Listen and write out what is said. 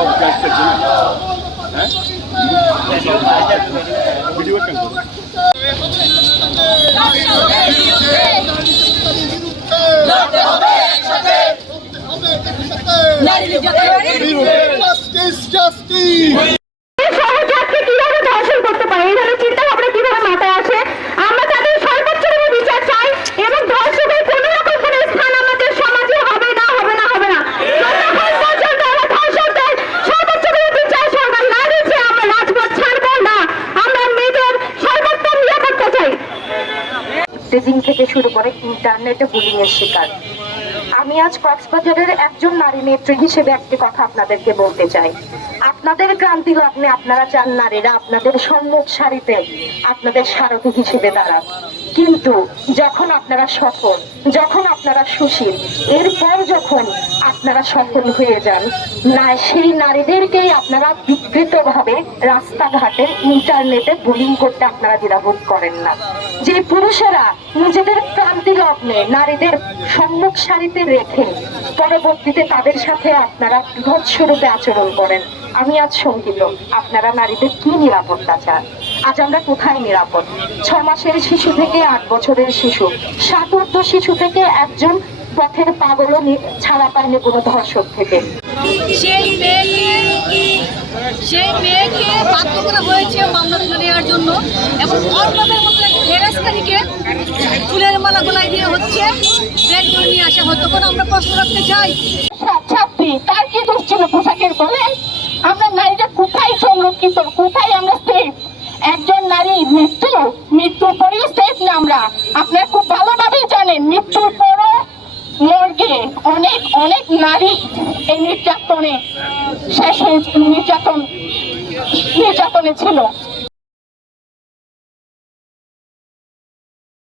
সব ব্যবসার জন্য হ্যাঁ ভিডিও কেন Justice, justice! টেজিং থেকে শুরু করে ইন্টারনেটে বুলিংয়ের শিকার। আমি আজ কক্সবাজারের একজন নারী নেত্রী হিসেবে একটি কথা আপনাদেরকে বলতে চাই। আপনাদের ক্রান্তি লগ্নে আপনারা চান নারীরা আপনাদের সম্মুখ সারিতে আপনাদের সারথী হিসেবে দাঁড়ান। কিন্তু যখন আপনারা সফল, যখন আপনারা সুশীল, এরপর যখন আপনারা সফল হয়ে যান, না, সেই নারীদেরকেই আপনারা বিকৃতভাবে রাস্তাঘাটে, ইন্টারনেটে বুলিং করতে আপনারা দ্বিধাবোধ করেন না। যে পুরুষেরা নিজেদের ক্রান্তি লগ্নে নারীদের সম্মুখ সারিতে রেখে পরবর্তীতে তাদের সাথে আপনারা বৃহৎ স্বরূপে আচরণ করেন। আমি আজ শঙ্কিত, আপনারা নারীদের কি নিরাপত্তা চান? আজ আমরা কোথায় নিরাপদ? ছ মাসের শিশু থেকে আট বছরের শিশু, সাত শিশু থেকে একজন পথের পাগলও ছাড়া পায়নি কোনো ধর্ষক থেকে। সেই মেয়েকে বাধ্য করা হয়েছে মামলা নেওয়ার জন্য এবং হেরাসকারীকে ফুলের মালা গলায় দিয়ে হচ্ছে নিয়ে আসা আমরা প্রশ্ন রাখতে চাই? ছাত্রী, তার কি দোষ ছিল পোশাকের বলেন আমরা নারীরা কোথায় সংরক্ষিত? কোথায় আমরা সেফ একজন নারী মৃত্যু, মৃত্যুর পরেও সেফ না আমরা। আপনারা খুব ভালোভাবেই জানেন, মৃত্যুর পরও মর্গে অনেক অনেক নারী এই নির্যাতনে শেষ নির্যাতন, নির্যাতনে ছিল।